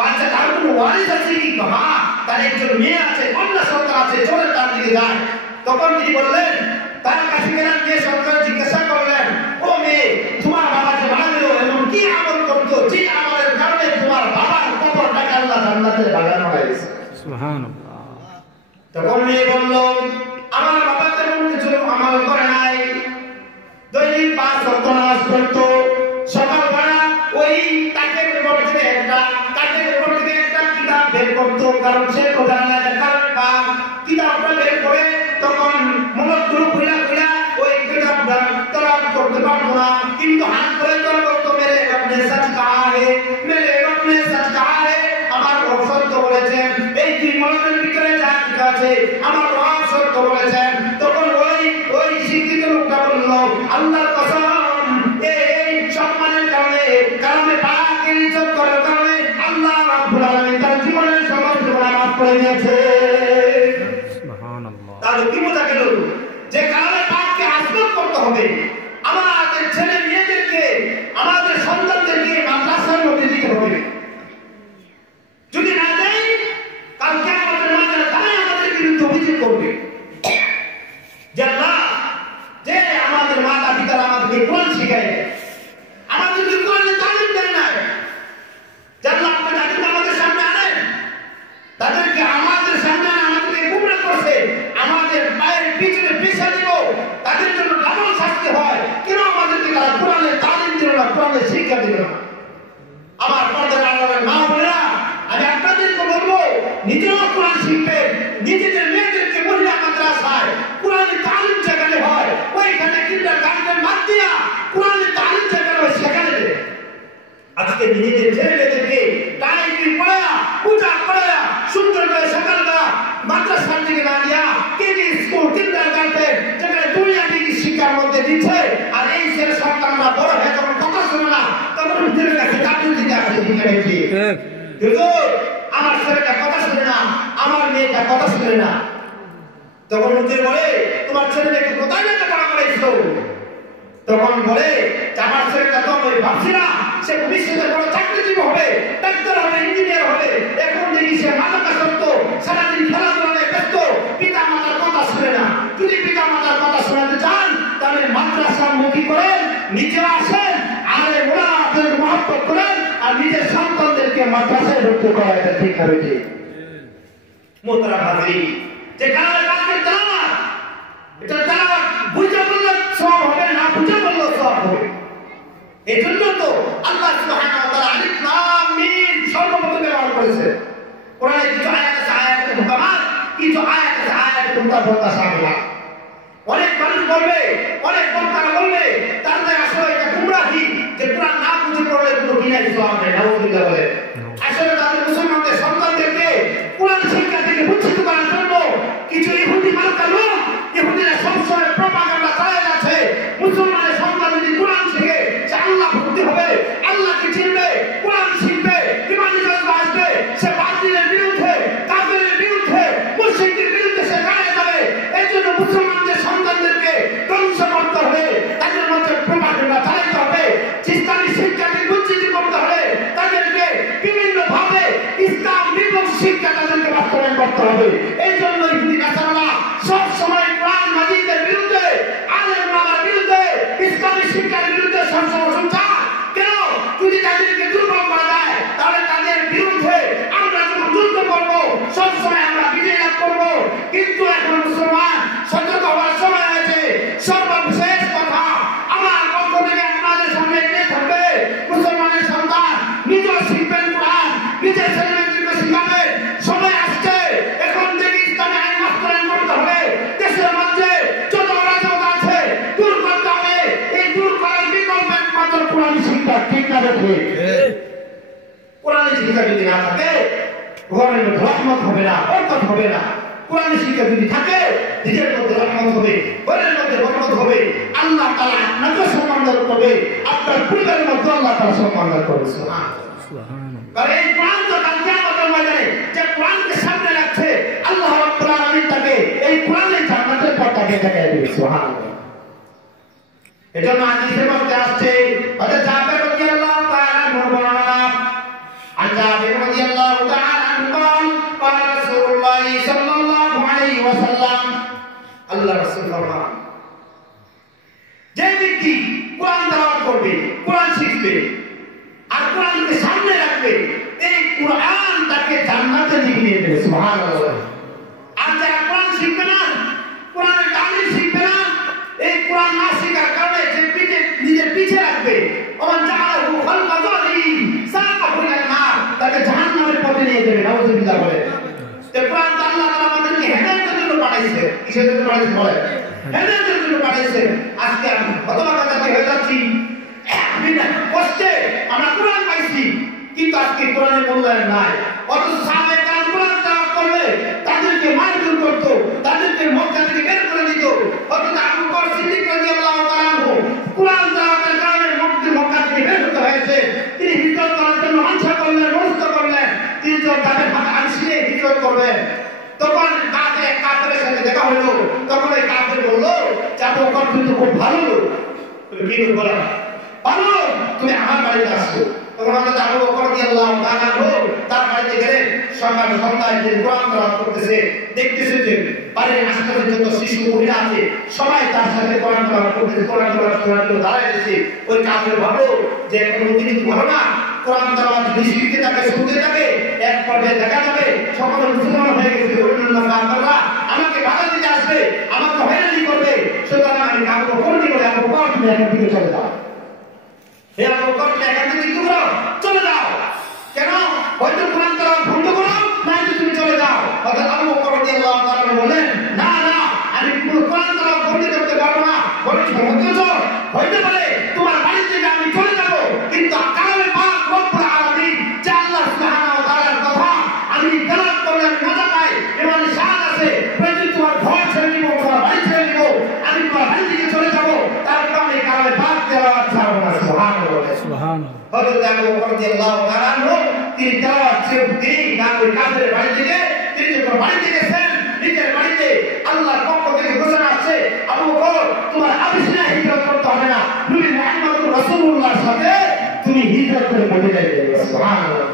আচ্ছা তার কোনো ওয়ারিস আছে কি? হ্যাঁ, তার একজন মেয়ে আছে, কন্যা সন্তান আছে, চলে তার দিকে যায়। তখন তিনি বললেন, তার কাছে গেলেন, মেয়ে সন্তান জিজ্ঞাসা করলেন, ও মেয়ে, তোমার বাবা যে মারা গেল এমন কি আমল করতো যে আমলের কারণে তোমার বাবার কবরটাকে আল্লাহ জান্নাতে বাগানো হয়েছে? সুবহানাল্লাহ। তখন মেয়ে বলল, আমার বাবা তেমন কিছু আমল করে নাই, দৈনিক 5 ওয়াক্ত নামাজ পড়তো, সকালবেলা ওই কাঠের উপর থেকে একটা কিতাব বের করতো, কারণ সে প্রধান কারণ কিতাবটা বের করে তখন মনগুলো খুলা ওই কিতাবটা তলাপ করতে পারতো না, কিন্তু হাত করে তোর বলতো মেরে রব্বে সচ কাহা হে, মেরে রব্বে সচ কাহা হে, আমার রব সত্য বলেছেন, এই দুই মনের ভিতরে যা কিছু আছে আমার রব সত্য বলেছেন। তখন ওই শিক্ষিত লোকটা বলল, আল্লাহর কসম, এই সম্মানের কারণে, কারণে পাকের ইজ্জত করার কারণে আল্লাহ রাব্বুল আলামিন তার জীবনের সমস্ত গুনাহ মাফ করে দিয়েছে। সুবহানাল্লাহ। তাহলে কি বোঝা গেল যে কারণে পাককে আজমত করতে হবে। আমাদের ছেলে মেয়েদেরকে, আমাদের সন্তানদেরকে মাদ্রাসার মধ্যে দিতে হবে। যদি না দেয়, কালকে আমাদের মাঝে তারাই আমাদের বিরুদ্ধে অভিযোগ করবে যে আল্লাহ, যে আমাদের মাতা পিতারা আমাদেরকে কোরআন শিখায়, আমাদেরকে কোরআনের তালিম দেন না, যারা আপনি তাদেরকে আমাদের সামনে আনেন, তাদেরকে আমাদের সামনে আমাদেরকে গুমরা করছে, আমাদের পায়ের পিছনে পিছা দিব, তাদের জন্য ডাবল শাস্তি হয়। কেন আমাদেরকে তারা কোরআনের তালিম দিল না, কোরআনের শিক্ষা দিল না? আমার পর্দার আলোর মা বোনেরা, আমি আপনাদেরকে বলবো, নিজেরাও কোরআন শিখবেন, নিজেদের মেয়েদেরকে মহিলা মাদ্রাসায় কোরআনের তালিম যেখানে হয় ওইখানে কিন্ডারগার্টেন বাদ দিয়া কোরআনের তালিম যেখানে হয় সেখানে দেবে। আজকে নিজেদের ছেলেমেয়েদেরকে টাইপিং পড়ায়া, পূজা পড়ায়া, সুন্দর করে সকালবেলা মাদ্রাসার দিকে না দিয়া কেজি স্কুল, কিন্ডারগার্টেন যেখানে দুনিয়াবি শিক্ষার মধ্যে দিচ্ছে, আর এই ছেলে সন্তানরা বড় হয়ে যখন কথা শোনে না, তখন নিজের কাছে চাকরি দিতে আসে। আমার ছেলেটা কথা শুনে না, আমার মেয়েটা কথা শুনে না, তখন হুজুর বলে, তোমার ছেলে মেয়েকে কোথায় যেতে পড়া করাইছো? তখন বলে, আমার ছেলেটা তো আমি ভাবছি না সে ভবিষ্যতে বড় চাকরিজীবী হবে, ডাক্তার হবে, ইঞ্জিনিয়ার হবে, এখন দেখি সে মাদকাসক্ত, সারাদিন খেলাধুলায় ব্যস্ত, পিতা মাতার কথা শুনে না। যদি পিতা মাতার কথা শোনাতে চান তাহলে মাদ্রাসামুখী করেন, নিজে আসেন, আরে ওরা আপনাদের মহব্বত করেন, আর নিজের সন্তানদেরকে মাদ্রাসায় ভর্তি করা, এটা ঠিক হবে। যে মোহতারাম হাজির, যে কারণে পাকের তেলাওয়াত, এটা তেলাওয়াত বুঝে বললে সওয়াব হবে, না বুঝে বললে সওয়াব হবে। এই জন্য তো আল্লাহ সুবহানাহু ওয়া তাআলা আলিফ লাম মিম সর্বপ্রথম ব্যবহার করেছে। কোরআনে কিছু আয়াত আছে আয়াতুল মুহকামাত, কিছু আয়াত আছে আয়াতুল মুতাশাবিহাত। অনেক মানুষ বলবে, অনেক বক্তারা বলবে, তাদের আসলে এটা গুমরাহি যে কোরআন না বুঝে পড়লে কোনো কিনাই সওয়াব নেই। নাউযুবিল্লাহ বলে। আসলে তাদের মুসলমানদের সন্তানদেরকে কোরআন শিক্ষা থেকে বঞ্চিত করার জন্য কিছু ইহুদি মার্কা লোক, ইহুদিরা সবসময় প্রপাগান্ডা চালায় যাচ্ছে। মুসলমানের সন্তান যদি কোরআন শিখে, সে আল্লাহ ভক্তি হবে, আল্লাহকে চিনবে, কোরআন শিখবে, ইমানি জজবা আসবে, সে বাতিলের বিরুদ্ধে, কাফেরের বিরুদ্ধে, মুশরিকদের বিরুদ্ধে সে দাঁড়িয়ে যাবে। এই জন্য মুসলমানদের সন্তানদেরকে ধ্বংস করতে হবে, তাদের একমাত্র কোরআন শিক্ষা, ঠিক না দেখে? কোরআন শিক্ষা যদি না থাকে ঘরের মধ্যে রহমত হবে না, বরকত হবে না। কোরআন শিক্ষা যদি থাকে নিজের মধ্যে রহমত হবে, ঘরের মধ্যে বরকত হবে, আল্লাহ তাআলা আপনাকে সম্মান দান করবে, আপনার পরিবারের মধ্যে আল্লাহ তাআলা সম্মান দান করবে। সুবহানাল্লাহ। আর এই কোরআন তো কিয়ামতের ময়দানে যে কোরআনকে সামনে রাখছে, আল্লাহ রাব্বুল আলামিন তাকে এই কোরআনের জান্নাতের পথটাকে দেখায় দিবে। সুবহানাল্লাহ। এজন্য হাদিসের মধ্যে আসছে, হযরত জাবের রাদিয়াল্লাহু তাআলা বর্ণনা, عن جابر رضي الله تعالى عنه قال قال رسول الله صلى الله عليه وسلم আল্লাহ রাসূল ফরমান, যে ব্যক্তি কোরআন তেলাওয়াত করবে, কোরআন শিখবে আর কোরআনকে সামনে রাখবে, এই কোরআন তাকে জান্নাতে নিয়ে যাবে। সুবহানাল্লাহ। আর যারা কোরআন শিখবে না, কোরআনের তালিম শিখবে না, এই কোরআন না শেখার কারণে যে নিজের পিছে রাখবে, ওমান জাআলাহু খালফা যাহরি সাকাহু ইলাল নার, তাকে জাহান্নামের পথে নিয়ে যাবে। নাউযুবিল্লাহ বলে। এই কোরআন আল্লাহ তাআলা আমাদেরকে হেদায়েতের জন্য পাঠাইছে। কিসের জন্য পাঠাইছে বলে? হেদায়েতের জন্য পাঠাইছে। আজকে আমি হতভাগা জাতি হয়ে যাচ্ছি, বিনা কষ্টে আমরা কোরআন পাইছি, কিন্তু আজকে কোরআনের মূল্যায়ন নাই। অথচ সাহাবায়ে কেরাম কোরআন তেলাওয়াত করলে তাদেরকে মারধর করত, তাদেরকে মক্কা থেকে বের করে দিত। অথচ আবু বকর সিদ্দিক রাদিয়াল্লাহু তাআলা আনহু কোরআন তেলাওয়াতের কারণে মক্কা থেকে বের হতে হয়েছে। তিনি হিজরত করার জন্য মনসা করলেন, মনস্থ করলেন, তিনি যখন তাদের আনসিরে হিজরত করবেন, তখন কাফেরের সাথে দেখা হলো। তখন ওই কাফের বলল, আবু বকর তুমি তো খুব ভালো লোক, তুমি কি বলো ভালো, তুমি আমার বাড়িতে আসো। তখন হযরত আবু বকর রাদিয়াল্লাহু তাআলা তার বাড়িতে গেলেন। সকাল সন্ধ্যায় তিনি কোরআন তেলাওয়াত করতেছে, দেখতেছে যে বাড়ির আশেপাশে যত শিশু মহিলা আছে সবাই তার সাথে কোরআন তেলাওয়াত করতেছে, কোরআন তেলাওয়াত করার জন্য দাঁড়ায় আছে। ওই কাফের ভাবলো যে কোনো জিনিস ভালো না, কোরআন তেলাওয়াত নিশ্চিত থাকে, শুনতে থাকে, এক পর্যায়ে দেখা যাবে সকল মুসলমান হয়ে গেছে, অন্যান্য কাফেররা আমাকে বাধা দিতে আসবে, আমাকে হয়রানি করবে। সুতরাং আমি আবু বকরকে বলে, আবু বকর তুমি এখান থেকে চলে যাও। হে আবু বকর তুমি এখান থেকে চলে যাও। কেন? হয়তো কোরআন তেলাওয়াত বন্ধ করো, নয়তো তুমি চলে যাও। হযরত আবু বকর রাদিয়াল্লাহু তাআলা বলেন, না না, আমি কোরআন তেলাওয়াত বন্ধ করতে পারবো না। বলেন হইতে পারে তোমার বাড়ি থেকে আমি চলে যাব, কিন্তু কালামে পাক রব্বুল আলামিন যে আল্লাহ সুবহানাহু ওয়া তাআলার কথা আমি তেলাওয়াত করলে আমি মজা পাই, এমন শান আছে। প্রয়োজন তোমার ঘর ছেড়ে দিব, তোমার বাড়ি ছেড়ে দিব, আমি তোমার বাড়ি থেকে চলে যাব, তারপর আমি কালামে পাক তেলাওয়াত ছাড়ব না। সুবহানাল্লাহ, সুবহানাল্লাহ। হযরত আবু বকর রাদিয়াল্লাহু তাআলা তিনি তেলাওয়াত ছেড়ে তিনি কাফেরের বাড়ি থেকে তিনি যখন বাড়িতে গেছেন, নিজের বাড়িতে আল্লাহর পক্ষ থেকে ঘোষণা আছে, আবু বকর তোমার আবিসিনা হিজরত করতে হবে না, নবী মুহাম্মদ রাসূলুল্লাহর সাথে তুমি হিজরত করে মদিনায় যাবে। সুবহানাল্লাহ।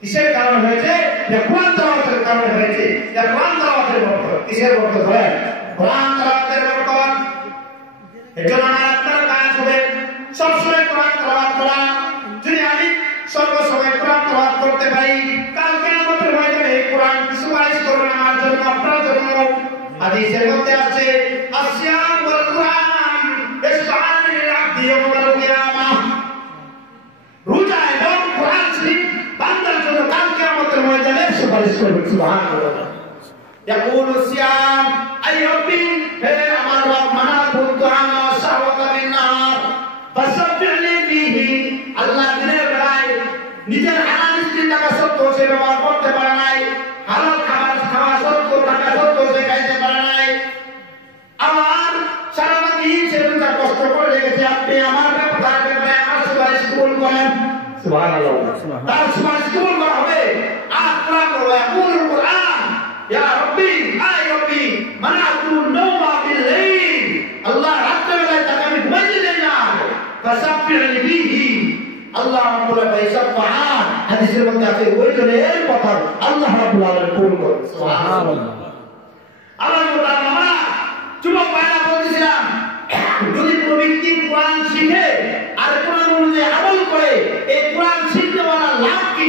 কিসের কারণে হয়েছে? যে কোরআন তেলাওয়াতের কারণে হয়েছে। যে কোরআন তেলাওয়াতের বরকত। কিসের বরকত হয়? কোরআন তেলাওয়াতের বরকত। এজন্য আপনার কাজ হবে সবসময় কোরআন তেলাওয়াত করা। যদি আমি সর্বসময় কোরআন তেলাওয়াত করতে পারি, কাল কিয়ামতের ময়দানে কোরআন সুপারিশ করবে আমার জন্য, আপনার জন্য। হাদিসের মধ্যে আছে, আসিয়াম ওয়াল কুরআন ইসতাআন লিল আবদি ইয়াওমাল কিয়ামাহ। রোজা এবং কোরআন শরীফ বান্দার জন্য কাল কিয়ামতের ময়দানে সুপারিশ করবে। সুবহানাল্লাহ। ইয়াকুলু সিয়াম আই রাব্বি, হে আমার রব, মানা কুনতু আমা শাওয়াতা মিন নার ফাসাব্বিহনি ফিহি। আল্লাহ দিনের বেলায় নিজের হালাল স্ত্রীর টাকা সত্ত্বেও সে ব্যবহার করতে পারে নাই, হালাল খাবার খাওয়া সত্ত্বেও টাকা সত্ত্বেও সে খাইতে পারে নাই, আমার সারাটা দিন সে রোজা কষ্ট করে রেখেছে। আপনি আমার ব্যাপারে আমার সুপারিশ কবুল করেন। সুবহানাল্লাহ। তার সুপারিশ কবুল করা হবে। আর কোরআন বলে, ইয়াকুলুল কুরআন ইয়া রাব্বি আই রাব্বি মানাতুন নাওমা বিল লাইল। আল্লাহ রাতের বেলায় তাকে আমি ঘুমাইতে দেই না, ফাসাব্বিহনি ফিহি। আল্লাহ রাব্বুল আলামিন হাদিসের মধ্যে আছে, ওই জনের কথা আল্লাহ রাব্বুল আলামিন কবুল করেন। সুবহানাল্লাহ। আমরা যুবক ভাইরা বলছিলাম, যদি কোনো ব্যক্তি কোরআন শিখে আর কোরআন অনুযায়ী আমল করে, এই কোরআন শিখনেওয়ালা লাভ কি?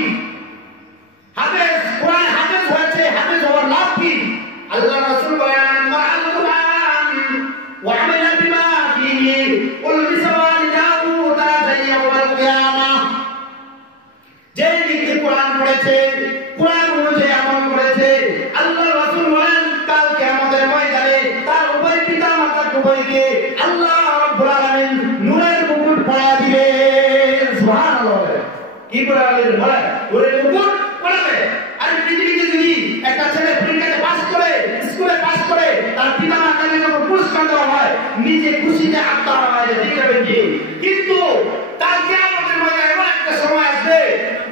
হাফেজ, কোরআন হাফেজ হয়েছে, হাফেজ হওয়ার লাভ কি? আল্লাহ রাসূল বলেন, মা'আল কুরআন ওয়া আমালা বিমা ফীহি উলবিসা ওয়ালিদাহু তাজাই ইয়াওমাল কিয়ামাহ। যে ব্যক্তি কোরআন পড়েছে, কোরআন অনুযায়ী আমল করেছে, আল্লাহ রাসূল বলেন কাল কিয়ামতের ময়দানে তার উভয় পিতা মাতা উভয়কে আল্লাহ রাব্বুল আলামিন নূরের কি করে আলেন বলে ওরে মুকুট পড়াবে। আর পৃথিবীতে যদি একটা ছেলে পরীক্ষাতে পাস করে, স্কুলে পাস করে, তার পিতামাতাকে যখন পুরস্কার দেওয়া হয়, নিজে খুশিতে আত্মা হয় দেখবেন কি। কিন্তু তার কিয়ামতের মধ্যে এমন একটা সময় আসবে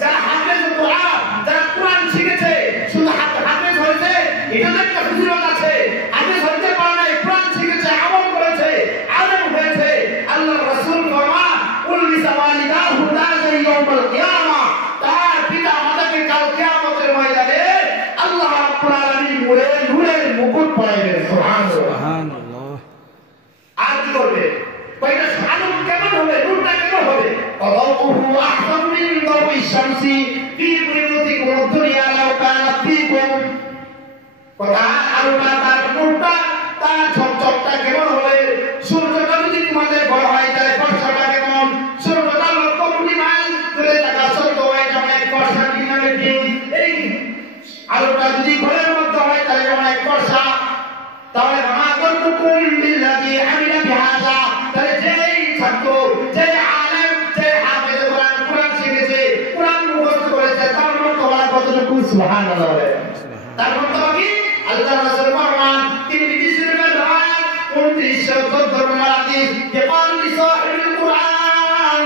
যারা হাফেজ কোরআন, যারা কোরআন শিখেছে, শুধু হাফেজ হয়েছে এটাতে একটা ফজিলত আছে, হাফেজ হতে পারে নাই, কোরআন শিখেছে, আমল করেছে, আলেম হয়েছে। আল্লাহর রাসূল ফরমান উল্লিসা ওয়ালিদাহু তাজা ইয়াউমাল কিয়ামা, তার পিতা মাতাকে কাল কিয়ামতের ময়দানে আল্লাহ রাব্বুল আলামিন নূরের মুকুট পরাইবেন। সুবহানাল্লাহ। আর কি করবে? কয়টা আলো কেমন হবে, নূরটা কেমন হবে? আল্লাহু আহসান মিন দাওই শামসি ফি বুয়ুতিকুম দুনিয়া লাউ কানাত ফিকুম। কথা আলোটা, তার নূরটা, তার ঝকঝকটা কেমন হবে? সূর্যটা যদি তোমাদের বড় হয় তাহলে ফর্সাটা কেমন? সূর্যটা লক্ষ কোটি মাইল দূরে থাকা সত্ত্বেও এটা অনেক ফর্সা, কি নামে ঠিক? এই আলোটা যদি ঘরের মধ্যে হয় তাহলে অনেক ফর্সা। তাহলে মা করতুকুম বিল্লাযী আমিলা বিহাযা, তাহলে যেই ছাত্র, যে আলেম, যে হাফেজ কোরআন, কোরআন শিখেছে, কোরআন মুখস্থ করেছে, তার মর্তবা কতটুকু? সুবহানাল্লাহ। তার মর্তবা কি? আল্লাহর রাসূল ফরমান তিরমিজি শরীফের রাওয়ায়াত 2914 নম্বর হাদিস যে কালি সাহিবুল কুরআন,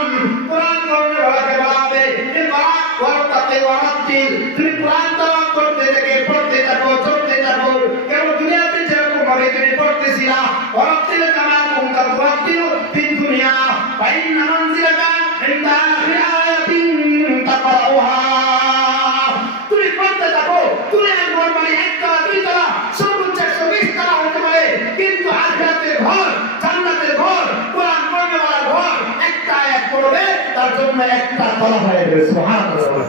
কুরআন পড়নে ওয়াকে বলাবে ইকরা ওয়ারতাকি ওয়ারাতিল, তুমি কুরআন তেলাওয়াত করতে থেকে পড়তে থাকো, চলতে থাকো, কেন দুনিয়াতে যেরকম ভাবে তুমি পড়তেছিলা, ওয়ারাতিল কামা কুনতা তুরাতিল ফিদ দুনিয়া ফাইন্না মানজিলাকা ইনদা আখির আয়াতিন তাকরাউহা। তুমি পড়তে থাকো, তুমি একবার মানে একটা দুই তলা সর্বোচ্চ 120 তলা হতে পারে, কিন্তু আখিরাতের ঘর, জান্নাতের ঘর, কোরআন পড়নেওয়ালা ঘর একটা আয়াত পড়বে তার জন্য একটা তলা হয়ে যাবে। সুবহানাল্লাহ।